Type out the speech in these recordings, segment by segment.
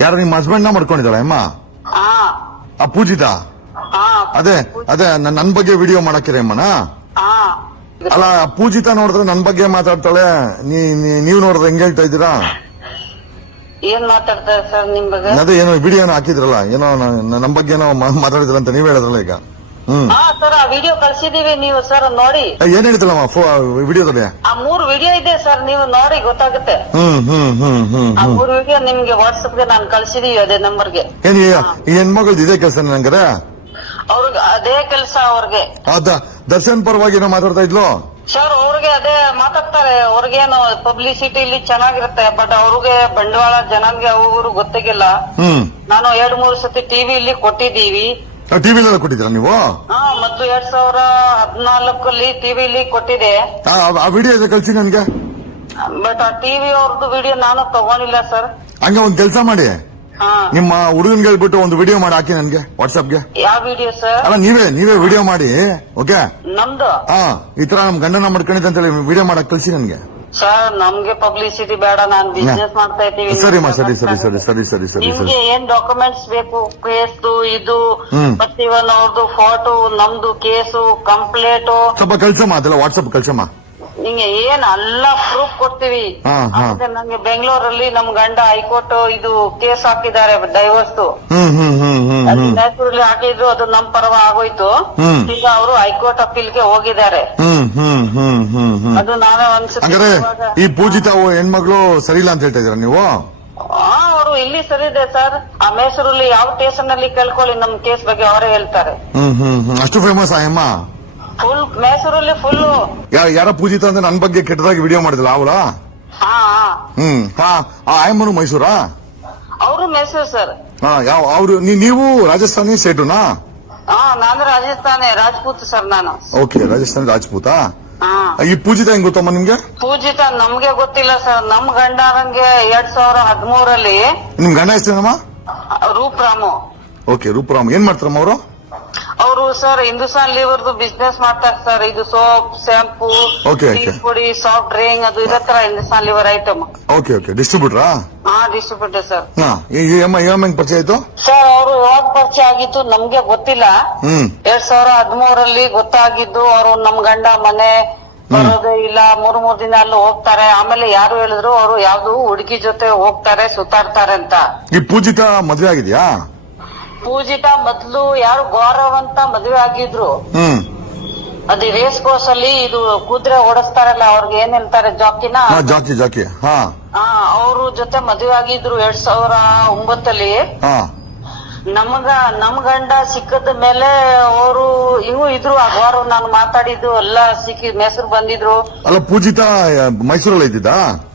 ಯಾರು ನಿಮ್ಮ ಹಸ್ಬೆಂಡ್ನ ಮಾಡ್ಕೊಂಡಿದ್ದಾಳೆ ಅಮ್ಮ? ಹಾ. ಆ ಪೂಜಿತ? ಅದೇ ಅದೇ ನನ್ನ ನನ್ ಬಗ್ಗೆ ವಿಡಿಯೋ ಮಾಡಕ್ಕಿರ ಅಮ್ಮನ ಅಲ್ಲ ಆ ಪೂಜಿತ ನೋಡಿದ್ರೆ ನನ್ ಬಗ್ಗೆ ಮಾತಾಡ್ತಾಳೆ. ನೀ ನೀ- ನೀವ್ ನೋಡಿದ್ರೆ ಹೆಂಗ್ ಹೇಳ್ತಾ ಇದ್ದೀರಾ? ಏನ್ ಮಾತಾಡ್ತಾರೆ ಸರ್ ನಿಮ್ ಬಗ್ಗೆ? ಅದೇ ಏನೋ ವಿಡಿಯೋ ಏನೋ ಹಾಕಿದ್ರಲ್ಲ ಏನೋ ನ- ನಮ್ ಬಗ್ಗೆ ಏನೋ ಮಾ- ಮಾತಾಡಿದ್ರಂತ ನೀವ್ ಹೇಳಿದ್ರಲ್ಲ ಈಗ. ಹಾ ಸರ್ ಆ ವಿಡಿಯೋ ಕಳ್ಸಿದೀವಿ ನೀವು ಸರ್ ನೋಡಿ. ಏನ್ ಹೇಳ್ತಿಲ್ಲಮ್ಮ ವಿಡಿಯೋದಲ್ಲಿ? ಆ ಮೂರ್ ವಿಡಿಯೋ ಇದೆ ಸರ್ ನೀವು ನೋಡಿ ಗೊತ್ತಾಗುತ್ತೆ. ಹ್ಮ್ ಹ್ಮ್ ಹ್ಮ್ ಹ್ಮ್ ಆ ಮೂರ್ ವಿಡಿಯೋ ನಿಮ್ಗೆ ವಾಟ್ಸಪ್ಗೆ ನಾನು ಕಳ್ಸಿದೀವಿ ಅದೇ ನಂಬರ್ಗೆ ಏನ್ ಈ ಹೆಣ್ಮಗಳದ್ದು ಇದೇ ಕೆಲಸ ನಂಗರೆ? ಅವ್ರಿಗೆ ಅದೇ ಕೆಲಸ ಅವ್ರಿಗೆ. ಅದ ದರ್ಶನ್ ಪರವಾಗಿ ಏನೋ ಮಾತಾಡ್ತಾ ಇದ್ಲು? ಸರ್ ಅವ್ರಿಗೆ ಅದೇ ಮಾತಾಡ್ತಾರೆ. ಅವ್ರಿಗೇನು ಪಬ್ಲಿಸಿಟಿ ಇಲ್ಲಿ ಚೆನ್ನಾಗಿರುತ್ತೆ ಬಟ್ ಅವ್ರಿಗೆ ಬಂಡವಾಳ ಜನಂಗೆ ಅವರು ಗೊತ್ತಾಗಿಲ್ಲ. ಹ್ಮ್. ನಾನು ಎರಡ್ ಮೂರು ಸತಿ ಟಿವಿ ಇಲ್ಲಿ ಕೊಟ್ಟಿದ್ದೀವಿ. ಟಿವಿಲೆಲ್ಲ ಕೊಟ್ಟಿದ್ದೀರಾ ನೀವು? ಹಾ ಮತ್ತು ಎರಡ್ ಸಾವಿರ ಹದಿನಾಲ್ಕಲ್ಲಿ ಟಿವಿಲಿ ಕೊಟ್ಟಿದೆ. ಆ ಆ ವಿಡಿಯೋ ಇದೆ ಕಳ್ಸಿ ನನ್ಗೆ. ಬಟ್ ಆ ಟಿವಿ ಅವ್ರದ್ದು ವಿಡಿಯೋ ನಾನು ತಗೊಂಡಿಲ್ಲ ಸರ್ ಹಂಗೆ ಒಂದ್ ಕೆಲಸ ಮಾಡಿ. ಹಾ. ನಿಮ್ಮ ಹುಡುಗನ್ ಹೇಳ್ಬಿಟ್ಟು ಒಂದು ವಿಡಿಯೋ ಮಾಡಿ ಹಾಕಿ ನನ್ಗೆ ವಾಟ್ಸ್ಆಪ್ಗೆ ಯಾವ ವಿಡಿಯೋ ಸರ್ ಅಲ್ಲ ನೀವೇ ನೀವೇ ವಿಡಿಯೋ ಮಾಡಿ ಓಕೆ ನಮ್ದು? ಹಾ ಈ ತರ ನಮ್ ಗಂಡನ ಮಾಡ್ಕೊಂಡಿದ್ದೆ ಅಂತ ಹೇಳಿ ವಿಡಿಯೋ ಮಾಡಕ್ ಕಳ್ಸಿ ನನ್ಗೆ. ಸರ್ ನಮ್ಗೆ ಪಬ್ಲಿಸಿಟಿ ಬೇಡ ನಾನ್ ಬಿಸ್ನೆಸ್ ಮಾಡ್ತಾ ಇದ್ದೀವಿ ಸರಿ ಸರಿ ಸರಿ ಸರಿ ಸರಿ ಸರಿ ಸರಿ ನಿಮ್ಗೆ ಏನ್ ಡಾಕ್ಯುಮೆಂಟ್ಸ್ ಬೇಕು? ಕೇಸು ಇದು. ಮತ್ತೆ ಇವನ್ ಅವ್ರದ್ದು ಫೋಟೋ ನಮ್ದು ಕೇಸು ಕಂಪ್ಲೇಟು ಸ್ವಲ್ಪ ಕಳ್ಸಮ್ಮ ಅದೆಲ್ಲ ವಾಟ್ಸಪ್ ಕಳ್ಸಮ್ಮ. ನಿಂಗೆ ಏನ್ ಅಲ್ಲ ಪ್ರೂಫ್ ಕೊಡ್ತೀವಿ. ಹಾ, ಹಾ. ಆಮೇಲೆ ನಂಗೆ ಬೆಂಗಳೂರಲ್ಲಿ ನಮ್ ಗಂಡ ಹೈಕೋರ್ಟ್ ಇದು ಕೇಸ್ ಹಾಕಿದ್ದಾರೆ ಡೈವರ್ಸ್ ಮೈಸೂರಲ್ಲಿ ಹ್ಮ್ ಹ್ಮ್ ಹ್ಮ್ ಅದು ಹ್ಮ್. ನ್ಯಾಚುರಲಿ ಹಾಕಿದ್ರು ಅದು ನಮ್ ಪರವ ಆಗೋಯ್ತು. ಹ್ಮ್. ಈಗ ಅವರು ಹೈಕೋರ್ಟ್ ಅಪೀಲ್ಗೆ ಹೋಗಿದ್ದಾರೆ. ಹ್ಮ್ ಹ್ಮ್ ಹ್ಮ್ ಹ್ಮ್ ಹ್ಮ್. ಅದು ನಾವೇ ಒಂದ್ಸತಿ ಇವಾಗ- ಈ ಪೂಜಿತ ಹೆಣ್ಮಗಳು ಸರಿ ಇಲ್ಲ ಅಂತ ಹೇಳ್ತಾ ಇದೀರಾ ನೀವು? ಆ, ಅವರು ಇಲ್ಲಿ ಸರಿ ಇದೆ ಸರ್. ಆ ಮೈಸೂರಲ್ಲಿ ಯಾವ ಸ್ಟೇಷನ್ ಅಲ್ಲಿ ಕೇಳ್ಕೊಳ್ಳಿ ನಮ್ ಕೇಸ್ ಬಗ್ಗೆ ಅವರೇ ಹೇಳ್ತಾರೆ. ಹ್ಮ್ ಹ್ಮ್ ಹ್ಮ್. ಅಷ್ಟು ಫೇಮಸ್ ಅಮ್ಮ ಫುಲ್ ಮೈಸೂರಲ್ಲಿ ಫುಲ್ ಯಾರ ಪೂಜಿತ ಅಂದ್ರೆ ನನ್ ಬಗ್ಗೆ ಕೆಟ್ಟದಾಗಿ ವಿಡಿಯೋ ಮಾಡಿದ್ಲ ಅವಳ? ಹಾ ಹ್ಮ್ ಹಾ ಆ ಆಯಮ್ಮನು ಮೈಸೂರಾ? ಅವರು ಮೈಸೂರು ಸರ್. ಹಾ ಯಾವ ಅವ್ರು ನೀವು ರಾಜಸ್ಥಾನಿ ಸೇಟುನಾ? ಹಾ ನಾನು ರಾಜಸ್ಥಾನಿ ರಾಜ್ಪೂತ್ ಸರ್ ನಾನು. ಓಕೆ ರಾಜಸ್ಥಾನಿ ರಾಜ್ಪೂತಾ? ಈ ಪೂಜಿತ ಹೆಂಗ್ ಗೊತ್ತಮ್ಮ ನಿಮ್ಗೆ? ಪೂಜಿತ ನಮ್ಗೆ ಗೊತ್ತಿಲ್ಲ ಸರ್. ನಮ್ ಗಂಡ ನಂಗೆ ಎರಡ್ ಸಾವಿರ ಹದಿಮೂರಲ್ಲಿ ನಿಮ್ ಗಂಡ ಹೆಸರೇನಮ್ಮ? ರೂಪ್ರಾಮು. ಓಕೆ ರೂಪರಾಮ್. ಏನ್ ಮಾಡ್ತಾರಮ್ಮ ಅವರು? ಅವರು ಸರ್ ಹಿಂದೂಸ್ತಾನ್ ಲೀವರ್ದು ಬಿಸ್ನೆಸ್ ಮಾಡ್ತಾರೆ ಸರ್. ಇದು ಸೋಪ್ ಶಾಂಪೂ Okay, okay. ಪುಡಿ ಸಾಫ್ಟ್ ಡ್ರಿಂಕ್ ಅದು ಇರತ್ತರ Hindustan Lever item okay okay ಡಿಸ್ಟ್ರಿಬ್ಯೂಟ್ರಾ ಹಾ ಡಿಸ್ಟ್ರಿಬ್ಯೂಟರ್ ಸರ್. ಹಾ ಈ ಈ ಅಮ್ಮ ಹೆಂಗ್ ಪರಿಚಯ ಆಯ್ತು? ಸರ್ ಅವರು ಯಾವಾಗ ಪರಿಚಯ ಆಗಿತ್ತು ನಮ್ಗೆ ಗೊತ್ತಿಲ್ಲ. ಹ್ಮ್. ಎರಡ್ ಸಾವಿರ ಹದಿಮೂರಲ್ಲಿ ಗೊತ್ತಾಗಿದ್ದು ಅವರು ನಮ್ ಗಂಡ ಮನೆ ಬರೋದೇ ಇಲ್ಲ. ಮೂರ್ ಮೂರ್ ದಿನ ಅಲ್ಲಿ ಹೋಗ್ತಾರೆ. ಆಮೇಲೆ ಯಾರು ಹೇಳಿದ್ರು ಅವರು ಯಾವ್ದು ಹುಡುಗಿ ಜೊತೆ ಹೋಗ್ತಾರೆ ಸುತ್ತಾಡ್ತಾರೆ ಅಂತ. ಈ ಪೂಜಿತ ಮದ್ವೆ ಆಗಿದ್ಯಾ? ಪೂಜಿತ ಮೊದ್ಲು ಯಾರು ಗೌರವ್ ಅಂತ ಮದುವೆ ಆಗಿದ್ರು. ಹ್ಮ್. ಅದು ರೇಸ್ ಕೋರ್ಸ್ ಅಲ್ಲಿ ಇದು ಕುದುರೆ ಓಡಿಸ್ತಾರಲ್ಲ ಅವ್ರಿಗೆ ಏನ್ ಹೇಳ್ತಾರೆ ಜಾಕಿನ? ಹಾ ಜಾಕಿ ಜಾಕಿ. ಹಾ. ಅವ್ರ ಜೊತೆ ಮದುವೆ ಆಗಿದ್ರು ಎರಡ್ ಸಾವಿರ ಒಂಬತ್ತಲ್ಲಿ. ಹಾ. ನಮಗ ನಮ್ ಗಂಡ ಸಿಕ್ಕದ ಮೇಲೆ ಅವರು ಇವು ಇದ್ರು ಅವರು ಗೌರವ್ ನಾನು ಮಾತಾಡಿದ್ದು ಎಲ್ಲ ಸಿಕ್ಕಿ ಮೈಸೂರ್ ಬಂದಿದ್ರು. ಅಲ್ಲ ಪೂಜಿತ ಮೈಸೂರಲ್ಲಿ ಇದ್ದಿದ್ದಾ?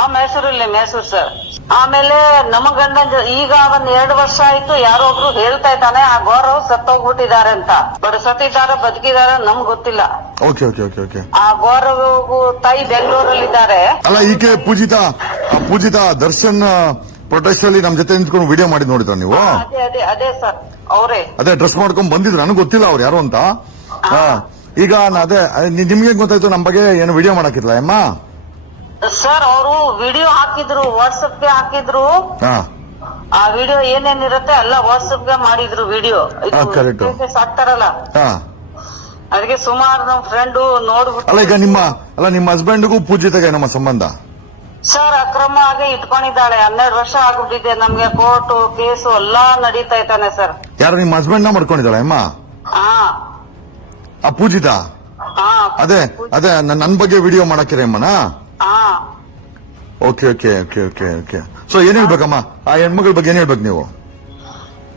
ಆ ಮೈಸೂರಲ್ಲಿ ಮೈಸೂರು ಸರ್ ಆಮೇಲೆ ನಮ್ಮ ಗಂಡ ಈಗ ಒಂದ್ ಎರಡು ವರ್ಷ ಆಯ್ತು ಯಾರೋ ಒಬ್ರು ಹೇಳ್ತಾ ಇದ್ದಾನೆ ಆ ಗೌರವ್ ಸತ್ತೋಗ್ಬಿಟ್ಟಿದ್ದಾರೆ ಅಂತ. ಬಟ್ ಸತ್ತಿದ್ದಾರೆ ಬದುಕಿದ್ದಾರೆ ನಮ್ಗ್ ಗೊತ್ತಿಲ್ಲ. Okay okay okay okay. ಆ ಗೌರವ್ ತಾಯಿ ಬೆಂಗಳೂರಲ್ಲಿದ್ದಾರೆ. ಅಲ್ಲ ಈಕೆ ಪೂಜಿತ ಆ ಪೂಜಿತ ದರ್ಶನ್ ಪ್ರೊಟೆಸ್ಟ್ ಅಲ್ಲಿ ನಮ್ ಜೊತೆ ನಿಂತ್ಕೊಂಡು ವಿಡಿಯೋ ಮಾಡಿ ನೋಡಿದ್ರ ನೀವು? ಅದೇ ಅದೇ ಅದೇ ಸರ್ ಅವರೇ. ಅದೇ ಡ್ರೆಸ್ ಮಾಡ್ಕೊಂಡ್ ಬಂದಿದ್ರು. ನನಗೆ ಗೊತ್ತಿಲ್ಲ ಅವ್ರು ಯಾರು ಅಂತ. ಹಾ. ಈಗ ನಾ ಅದೇ ನಿಮ್ಗೆ ಗೊತ್ತಾಯ್ತು? ನಮ್ ಬಗ್ಗೆ ಏನು ವಿಡಿಯೋ ಮಾಡಕ್ಕಿಲ್ಲ ಅಮ್ಮ? ಸರ್ ಅವರು ವಿಡಿಯೋ ಹಾಕಿದ್ರು ವಾಟ್ಸಪ್ಗೆ ಹಾಕಿದ್ರು. ಹಾ. ಆ ವಿಡಿಯೋ ಏನೇನಿರುತ್ತೆ ಎಲ್ಲ ವಾಟ್ಸಪ್ಗೆ ಮಾಡಿದ್ರು ವಿಡಿಯೋ ಹಾ, correct. ಹಾಕ್ತಾರಲ್ಲ. ಹಾ. ಅದಕ್ಕೆ ಸುಮಾರು ನಮ್ ಫ್ರೆಂಡು ನೋಡ್ಬಿಟ್ಟು ಈಗ ನಿಮ್ಮ ಅಲ್ಲ ನಿಮ್ಮ ಹಸ್ಬೆಂಡ್ಗೂ ಪೂಜಿತಗೆ ನಮ್ಮ ಸಂಬಂಧ? ಸರ್ ಅಕ್ರಮ ಆಗಿ ಇಟ್ಕೊಂಡಿದ್ದಾಳೆ. ಹನ್ನೆರಡು ವರ್ಷ ಆಗ್ಬಿಟ್ಟಿದೆ. ನಮ್ಗೆ ಕೋರ್ಟು ಕೇಸು ಎಲ್ಲಾ ನಡೀತಾ ಇದ್ದಾನೆ ಸರ್. ಯಾರು ನಿಮ್ಮ ಹಸ್ಬೆಂಡ್ನ ಮಾಡ್ಕೊಂಡಿದ್ದಾಳೆ ಅಮ್ಮ? ಹಾ. ಆ ಪೂಜಿತ? ಹಾ ಅದೇ ಅದೇ ನನ್ನ ನನ್ ಬಗ್ಗೆ ವಿಡಿಯೋ ಮಾಡಕ್ಕಿರ ಅಮ್ಮನ? ಹಾ okay okay okay okay okay. So ಏನ್ ಹೇಳ್ಬೇಕಮ್ಮ ಆ ಹೆಣ್ಮಗಳ ಬಗ್ಗೆ ಏನ್ ಹೇಳ್ಬೇಕು ನೀವು?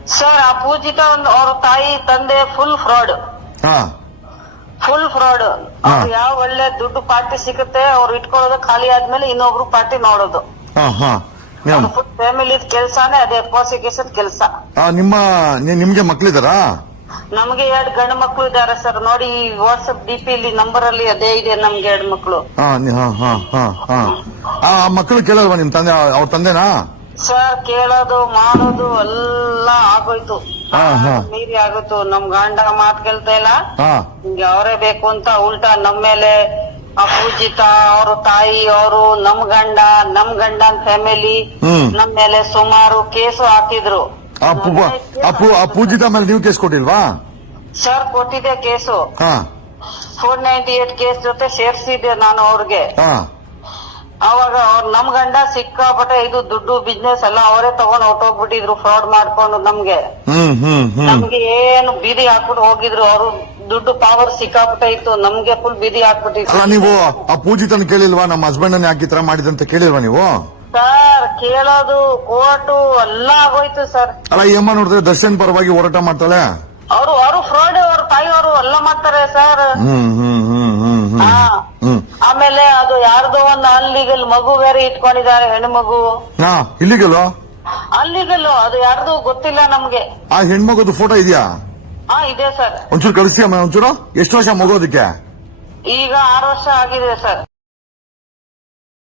ಸರ್ ಆ ಪೂಜಿತ ಒಂದು ಅವ್ರ ತಾಯಿ ತಂದೆ ಫುಲ್ ಫ್ರಾಡ್ ಹಾ. Full fraud. ಯಾವ ಒಳ್ಳೆ ದುಡ್ಡು ಪಾರ್ಟಿ ಸಿಗುತ್ತೆ ಅವ್ರು ಇಟ್ಕೊಳ್ಳೋದು ಖಾಲಿ ಆದ್ಮೇಲೆ ಇನ್ನೊಬ್ರು ಪಾರ್ಟಿ ನೋಡೋದು. ಹಾ ಹಾ. ಫುಲ್ ಫ್ಯಾಮಿಲಿ ಕೆಲ್ಸಾನೇ ಅದೇ ಪ್ರೋಸಿಕ್ಯೂಷನ್ ಕೆಲಸ. ನಿಮ್ಮ ನಿಮ್ಗೆ ಮಕ್ಳಿದಾರಾ? ನಮ್ಗೆ ಎರಡು ಗಂಡು ಮಕ್ಳು ಇದಾರೆ ಸರ್. ನೋಡಿ ವಾಟ್ಸಪ್ ಡಿ ಪಿ ಇಲ್ಲಿ ನಂಬರ್ ಅಲ್ಲಿ ಅದೇ ಇದೆ ನಮ್ಗೆ ಎರಡು ಮಕ್ಳು. ಹಾ ಹಾ ಹಾ ಹಾ ಹಾ. ಆ ಮಕ್ಕಳು ಕೇಳಲ್ವಾ ನಿಮ್ ತಂದೆ ಅವ್ರ ತಂದೆನಾ? ಸರ್ ಕೇಳೋದು ಮಾಡೋದು ಎಲ್ಲ ಆಗೋಯ್ತು. ಹಾ, ಹಾ. ಮೀರಿ ಆಗೋಯ್ತು. ನಮ್ ಗಂಡ ಮಾತ್ ಕೇಳ್ತಾ ಇಲ್ಲ. ಹಾ. ನಿಮ್ಗೆ ಅವರೇ ಬೇಕು ಅಂತ ಉಲ್ಟಾ ನಮ್ ಮೇಲೆ ಪೂಜಿತ ಅವ್ರ ತಾಯಿ ಅವರು ನಮ್ ಗಂಡ ನಮ್ ಗಂಡನ್ ಫ್ಯಾಮಿಲಿ ಹ್ಮ್. ನಮ್ ಮೇಲೆ ಸುಮಾರು ಕೇಸು ಹಾಕಿದ್ರು. ಆ ಪು- ಆ ಪು- ಆ ಪೂಜಿತ ಮೇಲೆ ನೀವು ಕೇಸ್ ಕೊಟ್ಟಿಲ್ವಾ? ಸರ್ ಕೊಟ್ಟಿದ್ದೆ ಕೇಸು. ಹಾ. ಫೋರ್ ನೈಂಟಿ ಏಟ್ ಕೇಸ್ ಜೊತೆ ಸೇರ್ಸಿದ್ದೆ ನಾನು ಅವ್ರಿಗೆ. ಹಾ. ಅವಾಗ ಅವ್ರ ನಮ್ ಗಂಡ ಸಿಕ್ಕಾಪಟ್ಟೆ ಇದು ದುಡ್ಡು ಬಿಸ್ನೆಸ್ ಎಲ್ಲ ಅವರೇ ತಗೊಂಡ್ ಹೊಟ್ಟೋಗ್ಬಿಟ್ಟಿದ್ರು ಫ್ರಾಡ್ ಮಾಡ್ಕೊಂಡು ನಮ್ಗೆ. ಹ್ಮ್ ಹ್ಮ್ ಹ್ಮ್. ನಮ್ಗೆ ಏನು ಬೀದಿ ಹಾಕ್ಬಿಟ್ಟು ಹೋಗಿದ್ರು. ಅವರು ದುಡ್ಡು ಪಾವರ್ ಸಿಕ್ಕಾಪಟ್ಟೆ ಇತ್ತು. ನಮ್ಗೆ ಫುಲ್ ಬೀದಿ ಹಾಕ್ಬಿಟ್ಟಿದ್ರು ಅಲ್ಲ ನೀವು ಆ ಪೂಜಿತನ ಕೇಳಿಲ್ವಾ? ನಮ್ಮ ಹಸ್ಬೆಂಡ್ ಅನ್ನ ಯಾಕೆ ಈ ತರ ಮಾಡಿದಂತ ಕೇಳಿಲ್ವಾ ನೀವು? ಸರ್ ಕೇಳೋದು ಕೋರ್ಟು ಎಲ್ಲ ಆಗೋಯ್ತು ಸರ್. ಅಲ್ಲ ಏಮ್ಮ ನೋಡಿದ್ರೆ ದರ್ಶನ್ ಪರವಾಗಿ ಹೋರಾಟ ಮಾಡ್ತಾಳೆ? ಅವರು ಅವರು ಫ್ರಾಡ್ ಅವ್ರ ತಾಯಿಯವರು ಎಲ್ಲ ಮಾಡ್ತಾರೆ ಸರ್. ಹ್ಮ್ ಹ್ಮ್ ಹ್ಮ್ ಹ್ಮ್ ಹ್ಮ್ ಹಾ. ಹ್ಮ್. ಆಮೇಲೆ ಅದು ಯಾರ್ದೋ ಒಂದು ಅಲ್ಲಿಗಲ್ ಮಗು ಬೇರೆ ಇಟ್ಕೊಂಡಿದ್ದಾರೆ ಹೆಣ್ಮಗು. ಮಗು ಹಾ ಇಲ್ಲಿಗಲ್ವ ಅಲ್ಲಿಗಲ್ ಅದು ಯಾರ್ದು ಗೊತ್ತಿಲ್ಲ ನಮ್ಗೆ. ಆ ಹೆಣ್ಮಗದು ಫೋಟೋ ಇದೆಯಾ? ಹಾ ಇದೆ ಸರ್. ಒಂಚೂರು ಕಳಿಸಿ ಅಮ್ಮ ಒಂಚೂರು? ಎಷ್ಟು ವರ್ಷ ಮಗು ಅದಕ್ಕೆ? ಈಗ ಆರು ವರ್ಷ ಆಗಿದೆ ಸರ್.